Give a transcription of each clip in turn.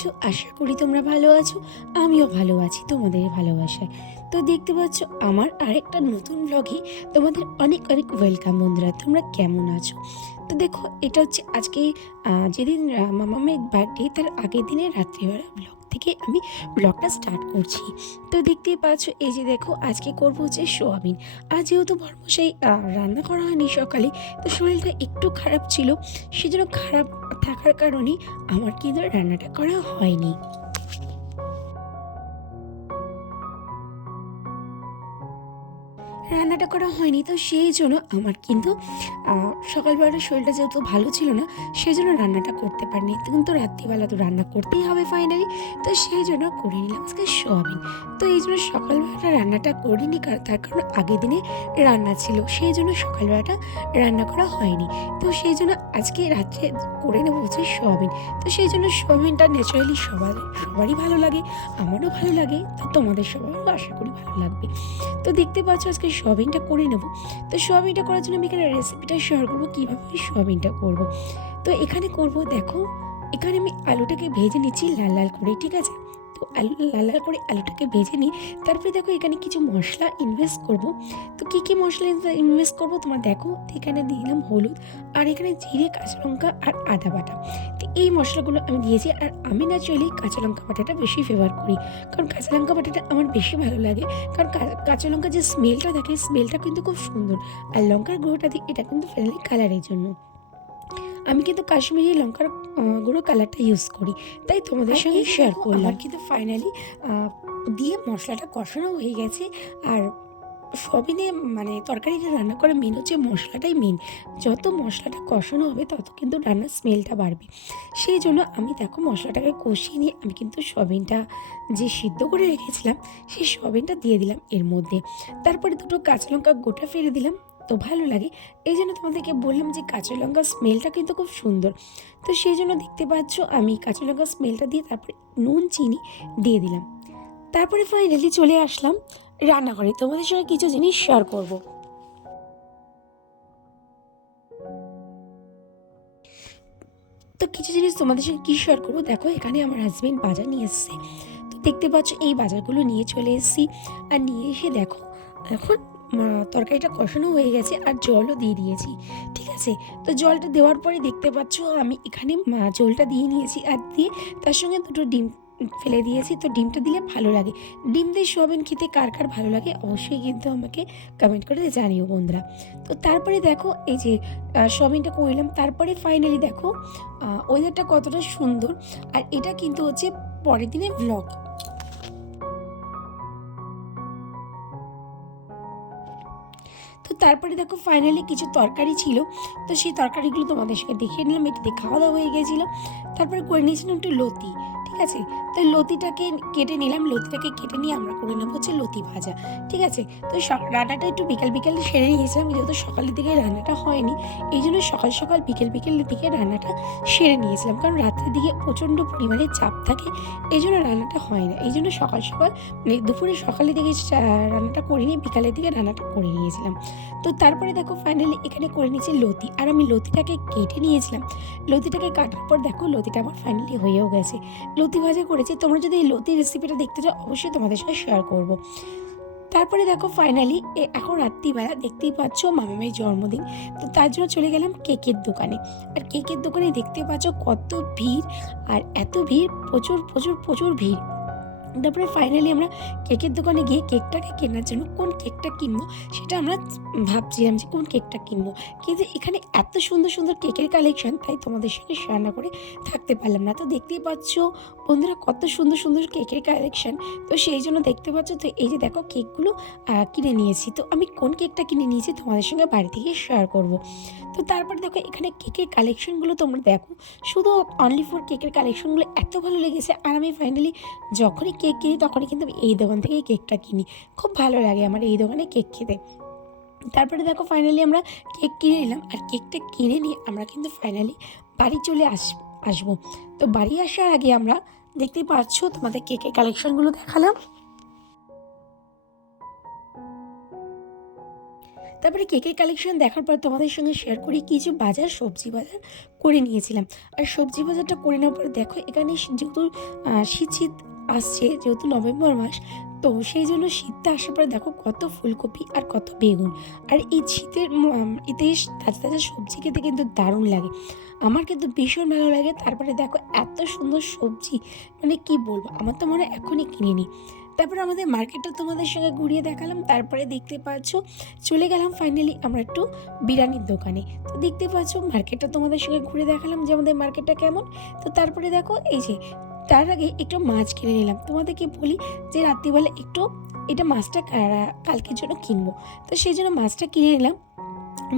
আছো আশা করি তোমরা ভালো আছো, আমিও ভালো আছি তোমাদের ভালোবাসায়। তো দেখতে পাচ্ছ, আমার আরেকটা নতুন ব্লগে তোমাদের অনেক অনেক ওয়েলকাম বন্ধুরা, তোমরা কেমন আছো? তো দেখো, এটা হচ্ছে আজকে যেদিন মামামের বার্থডে তার আগের দিনে রাত্রিবেলা ব্লগ থেকে আমি ব্লগটা স্টার্ট করছি। তো দেখতেই পাচ্ছ, এই যে দেখো, আজকে করব হচ্ছে সোয়াবিন। আর যেহেতু বর্মশাই রান্না করা হয়নি সকালে, তো শরীরটা একটু খারাপ ছিল, সেজন্য খারাপ থাকার কারণে আমার কিন্তু রান্নাটা করা হয়নি। রান্নাটা করা হয়নি তো সেই জন্য আমার কিন্তু আহ, সকালবেলা শরীরটা যেহেতু ভালো ছিল না সেই জন্য রান্নাটা করতে পারিনি। কিন্তু রাত্রিবেলা তো রান্না করতেই হবে ফাইনালি তো সেই জন্য করে নিলাম আজকে সোয়াবিন। তো এই জন্য সকালবেলাটা রান্নাটা করিনি কার- তার কারণ আগের দিনে রান্না ছিল সেই জন্য সকালবেলাটা রান্না করা হয়নি। তো সেই জন্য আজকে রাত্রে করে নেব হচ্ছে সোয়াবিন। তো সেই জন্য সোয়াবিনটা ন্যাচারালি সবার সবারই ভালো লাগে আমারও ভালো লাগে তো তোমাদের সবারও আশা করি ভালো লাগবে। তো দেখতে পাচ্ছ আজকে সোয়াবিনটা করে নেব। তো সোয়াবিনটা করার জন্য আমি এখানে রেসিপিটা শেয়ার করব, কীভাবে সোয়াবিনটা করব। তো এখানে করব, দেখো, এখানে আমি আলুটাকে ভেজে নিচ্ছি লাল লাল করে, ঠিক আছে? তো আলু, লাল লাল করে আলুটাকে ভেজে নিই। তারপরে দেখো এখানে কিছু মশলা ইনভেস্ট করব। তো কী কী মশলা ইনভেস্ট করব তোমার দেখো? এখানে দিলাম হলুদ, আর এখানে জিরে, কাঁচা লঙ্কা আর আদা বাটা। তো এই মশলাগুলো আমি দিয়েছি, আর আমি না ন্যাচুরালি কাঁচা লঙ্কা বাটাটা বেশি ফেভার করি। কারণ কাঁচা লঙ্কা বাটাটা আমার বেশি ভালো লাগে। কারণ কাঁচা লঙ্কার যে স্মেলটা থাকে স্মেলটা কিন্তু খুব সুন্দর। আর লঙ্কার গুঁড়োটা দিই এটা কিন্তু ফাইনালি কালারের জন্য। আমি কিন্তু কাশ্মীরি লঙ্কার গুঁড়ো কালারটা ইউজ করি। তাই তোমাদের সঙ্গে শেয়ার করলাম। কিন্তু ফাইনালি দিয়ে মশলাটা কষানো হয়ে গেছে। আর সবিনে মানে তরকারিটা রান্না করে মেন হচ্ছে মশলাটাই মেন যত মশলাটা কষানো হবে তত কিন্তু রান্নার স্মেলটা বাড়বে। সেই জন্য আমি দেখো মশলাটাকে কষিয়ে নিয়ে আমি কিন্তু সবিনটা যে সিদ্ধ করে রেখেছিলাম সেই সবিনটা দিয়ে দিলাম এর মধ্যে। তারপরে দুটো কাঁচা লঙ্কা গোটা ফেলে দিলাম। তো ভালো লাগে। এই জন্য তোমাদেরকে বললাম যে কাঁচা লঙ্কার স্মেলটা কিন্তু খুব সুন্দর। তো সেই জন্য দেখতে পাচ্ছ আমি কাঁচা লঙ্কার স্মেলটা দিয়ে তারপরে নুন, চিনি দিয়ে দিলাম। তারপরে ফাইনালি চলে আসলাম রান্নাঘরে। তোমাদের সঙ্গে কিছু জিনিস শেয়ার করব। তো কিছু জিনিস তোমাদের সঙ্গে কী শেয়ার করব? দেখো, এখানে আমার হাজব্যান্ড বাজার নিয়ে এসছে। তো দেখতে পাচ্ছ, এই বাজারগুলো নিয়ে চলে এসেছি। আর নিয়ে এসে দেখো, এখন তরকারিটা কষানো হয়ে গেছে আর জলও দিয়ে দিয়েছি। ঠিক আছে? তো জলটা দেওয়ার পরে দেখতে পাচ্ছ আমি এখানে জলটা দিয়ে নিয়েছি আর দিয়ে তার সঙ্গে দুটো ডিম ফেলে দিয়েছি। তো ডিমটা দিলে ভালো লাগে। ডিম দিয়ে সোয়াবিন খেতে কার কার ভালো লাগে অবশ্যই কিন্তু আমাকে কমেন্ট করে জানিও বন্ধুরা। তো তারপরে দেখো এই যে সোয়াবিনটা করলাম তারপরে ফাইনালি দেখো ওয়েদারটা কতটা সুন্দর। আর এটা কিন্তু হচ্ছে পরের দিনে ব্লগ তারপরে দেখো ফাইনালি কিছু তরকারি ছিল। তো সেই তরকারিগুলো তোমাদের সঙ্গে দেখিয়ে নিলাম। এটাতে খাওয়া দাওয়া হয়ে গেছিল। তারপরে করে নিয়েছিলাম একটু লতি, ঠিক আছে? তো লতিটাকে কেটে নিলাম, লতিটাকে কেটে নিয়ে আমরা করে নেব হচ্ছে লতি ভাজা, ঠিক আছে? তো রান্নাটা একটু বিকেল বিকেল সেরে নিয়েছিলাম যেহেতু সকালের দিকে রান্নাটা হয়নি, এই জন্য সকাল সকাল বিকেল বিকেল দিকে রান্নাটা সেরে নিয়েছিলাম, কারণ রাত্রের দিকে প্রচণ্ড পরিমাণে চাপ থাকে, এই জন্য রান্নাটা হয় না, এই জন্য সকাল সকাল মানে দুপুরে সকালের দিকে রান্নাটা করে নিয়ে বিকালের দিকে রান্নাটা করে নিয়েছিলাম। তো তারপরে দেখো ফাইনালি এখানে করে নিয়েছি লতি, আর আমি লতিটাকে কেটে নিয়েছিলাম, লতিটাকে কাটার পর দেখো লতিটা আমার ফাইনালি হয়েও গেছে, লতি ভাজা করেছি, তোমরা যদি এই লতি রেসিপিটা দেখতে চাও, অবশ্যই তোমাদের সাথে শেয়ার করব। তারপরে দেখো ফাইনালি এখন রাত্রিবেলা দেখতেই পাচ্ছ মামামের জন্মদিন। তো তার জন্য চলে গেলাম কেকের দোকানে। আর কেকের দোকানে দেখতে পাচ্ছ কত ভিড়, আর এত ভিড়, প্রচুর প্রচুর প্রচুর ভিড়। তারপরে ফাইনালি আমরা কেকের দোকানে গিয়ে কেকটাকে কেনার জন্য কোন কেকটা কিনবো সেটা আমরা ভাবছিলাম যে কোন কেকটা কিনবো। কিন্তু এখানে এত সুন্দর সুন্দর কেকের কালেকশন তাই তোমাদের সঙ্গে শেয়ার না করে থাকতে পারলাম না। তো দেখতেই পাচ্ছ বন্ধুরা কত সুন্দর সুন্দর কেকের কালেকশন তো সেই জন্য দেখতে পাচ্ছ তো এই যে দেখো কেকগুলো কিনে নিয়েছি। তো আমি কোন কেকটা কিনে নিয়েছি তোমাদের সঙ্গে বাড়ি থেকে শেয়ার করব। তো তারপর দেখো এখানে কেকের কালেকশনগুলো তোমরা দেখো। শুধু অনলি ফর কেকের কালেকশনগুলো এত ভালো লেগেছে। আর আমি ফাইনালি যখনই কেক কিনি, তখনই কিন্তু এই দোকান থেকে কেকটা কিনি। খুব ভালো লাগে আমার এই দোকানে কেক খেতে। তারপরে দেখো ফাইনালি আমরা কেক কিনে নিলাম। আর কেকটা কিনে নিয়ে আমরা কিন্তু ফাইনালি বাড়ি চলে আস, আসব। তো বাড়ি আসার আগে আমরা দেখতেই পাচ্ছ, তোমাদের কেকের কালেকশনগুলো দেখালাম। তারপরে কেকের কালেকশন দেখার পর তোমাদের সঙ্গে শেয়ার করি, কিছু বাজার, সবজি বাজার করে নিয়েছিলাম। আর সবজি বাজারটা করে নেওয়ার পর দেখো, এখানে যেহেতু শীত শীত আসছে যেহেতু নভেম্বর মাস, তো সেই জন্য শীতটা আসার পরে দেখো কত ফুলকপি আর কত বেগুন। আর এই শীতের এতে তাজা তাজা সবজি খেতে কিন্তু দারুণ লাগে। আমার কিন্তু ভীষণ ভালো লাগে, তারপরে দেখো এত সুন্দর সবজি মানে কি বলব, আমার তো মনে এখনই কিনে নিই। তারপরে আমাদের মার্কেটটা তোমাদের সঙ্গে ঘুরিয়ে দেখালাম, তারপরে দেখতে পাচ্ছ চলে গেলাম ফাইনালি আমরা একটু বিরিয়ানির দোকানে। তো দেখতে পাচ্ছ মার্কেটটা তোমাদের সঙ্গে ঘুরে দেখালাম যে আমাদের মার্কেটটা কেমন। তো তারপরে দেখো এই যে তার আগে একটু মাছ কিনে নিলাম। তোমাদেরকে বলি যে রাত্রিবেলা একটু এটা মাছটা কালকের জন্য কিনবো। তো সেই জন্য মাছটা কিনে নিলাম।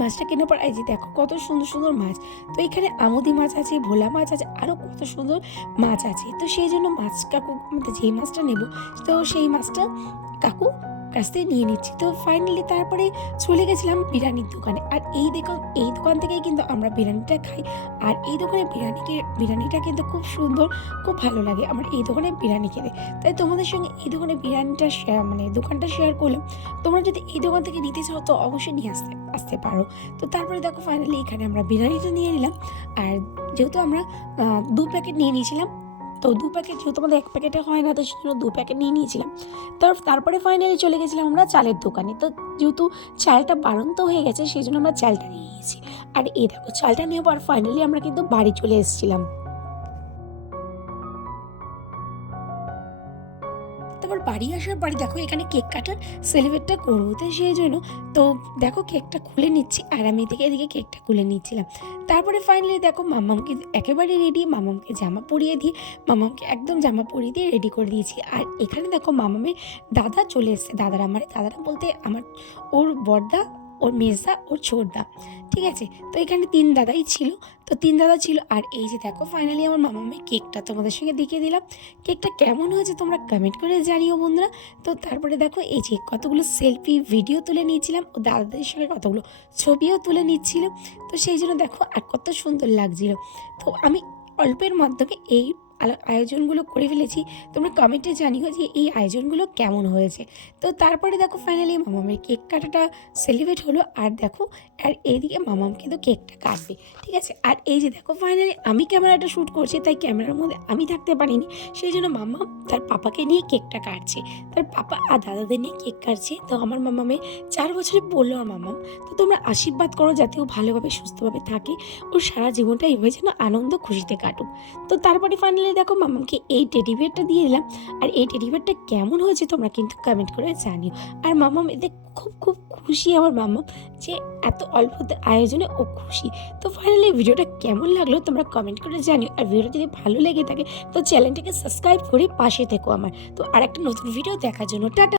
মাছটা কেনার পর, এই যে দেখো কত সুন্দর সুন্দর মাছ। তো এখানে আমুদি মাছ আছে, ভোলা মাছ আছে আরও কত সুন্দর মাছ আছে। তো সেই জন্য মাছ, কাকু, আমাদের যেই মাছটা নেব, তো সেই মাছটা কাকু কাছ থেকে নিয়ে নিচ্ছি। তো ফাইনালি তারপরে চলে গেছিলাম বিরিয়ানির দোকানে। আর এই দোকান এই দোকান থেকেই কিন্তু আমরা বিরিয়ানিটা খাই। আর এই দোকানে বিরিয়ানিকে বিরিয়ানিটা কিন্তু খুব সুন্দর, খুব ভালো লাগে আমার এই দোকানে বিরিয়ানি খেতে। তাই তোমাদের সঙ্গে এই দোকানে বিরিয়ানিটা শেয়ার মানে দোকানটা শেয়ার করলাম। তোমরা যদি এই দোকান থেকে নিতে চাও, তো অবশ্যই নিয়ে আসতে আসতে পারো। তো তারপরে দেখো ফাইনালি এখানে আমরা বিরিয়ানিটা নিয়ে নিলাম। আর যেহেতু আমরা দু প্যাকেট নিয়ে নিয়েছিলাম তো দু প্যাকেট যেহেতু আমাদের এক প্যাকেটে হয় না, তো সেজন্য দু প্যাকেট নিয়ে নিয়েছিলাম। তো তারপরে ফাইনালি চলে গেছিলাম আমরা চালের দোকানে। তো যেহেতু চালটা বাড়ন্ত হয়ে গেছে সেই জন্য আমরা চালটা নিয়ে নিয়েছি। আর এই দেখো, চালটা নেওয়ার ফাইনালি আমরা কিন্তু বাড়ি চলে এসেছিলাম। বাড়ি আসার পরে দেখো এখানে কেক কাটার সেলিব্রেটটা করব। তো সেই জন্য, তো দেখো কেকটা খুলে নিচ্ছি আর আমি এদিকে এদিকে কেকটা খুলে নিচ্ছিলাম। তারপরে ফাইনালি দেখো মামামকে একেবারে রেডি মামামকে জামা পরিয়ে দিয়ে, মামামকে একদম জামা পরিয়ে দিয়ে রেডি করে দিয়েছি। আর এখানে দেখো মামামের দাদা চলে এসছে, দাদারা। আমার দাদারা বলতে আমার ওর বড়দা ওর মেজদা ওর ছোটদা। ঠিক আছে? তো এখানে তিন দাদাই ছিল। তো তিন দাদা ছিল। আর এই যে দেখো ফাইনালি আমার মামামের কেকটা তোমাদের সঙ্গে দেখিয়ে দিলাম। কেকটা কেমন হয়েছে তোমরা কমেন্ট করে জানিও বন্ধুরা। তো তারপরে দেখো, এই যে কতগুলো সেলফি ভিডিও তুলে নিয়েছিলাম। ও দাদাদের সঙ্গে কতগুলো ছবিও তুলে নিচ্ছিল। তো সেই জন্য দেখো, আর কত সুন্দর লাগছিল। তো আমি অল্পের মাধ্যমে এই আয়োজনগুলো করে ফেলেছি, তোমরা কমেন্টে জানিও যে এই আয়োজনগুলো কেমন হয়েছে। তো তারপরে দেখো ফাইনালি মামামের কেক কাটাটা সেলিব্রেট হলো, আর দেখো, আর এইদিকে মামাম কিন্তু কেকটা কাটবে, ঠিক আছে? আর এই যে দেখো ফাইনালি আমি ক্যামেরাটা শ্যুট করছি, তাই ক্যামেরার মধ্যে আমি থাকতে পারিনি, সেই জন্য মামা তার পাপাকে নিয়ে কেকটা কাটছে। তার পাপা আর দাদাদের নিয়ে কেক কাটছে। তো আমার মামামে চার বছরে বলল আমার মামাম। তো তোমরা আশীর্বাদ করো যাতে ও ভালোভাবে, সুস্থভাবে থাকে। ওর সারা জীবনটা এভাবে যেন আনন্দ, খুশিতে কাটুক। তো তারপরে ফাইনালি দেখো মামামকে এই টেডি বিয়ারটা দিয়ে দিলাম। আর এই টেডি বিয়ারটা কেমন হয়েছে তোমরা কিন্তু কমেন্ট করে জানিও। আর মামাম এতে খুব খুব খুশি আমার মামা যে এত অল্প আয়োজনে ও খুশি। তো ফাইনালি ভিডিওটা কেমন লাগল তোমরা কমেন্ট করে জানিও। আর ভিডিওটা যদি ভালো লেগে থাকে তো চ্যানেলটাকে সাবস্ক্রাইব করে পাশে থেকো আমার। তো আর একটা নতুন ভিডিও দেখার জন্য, টাটা!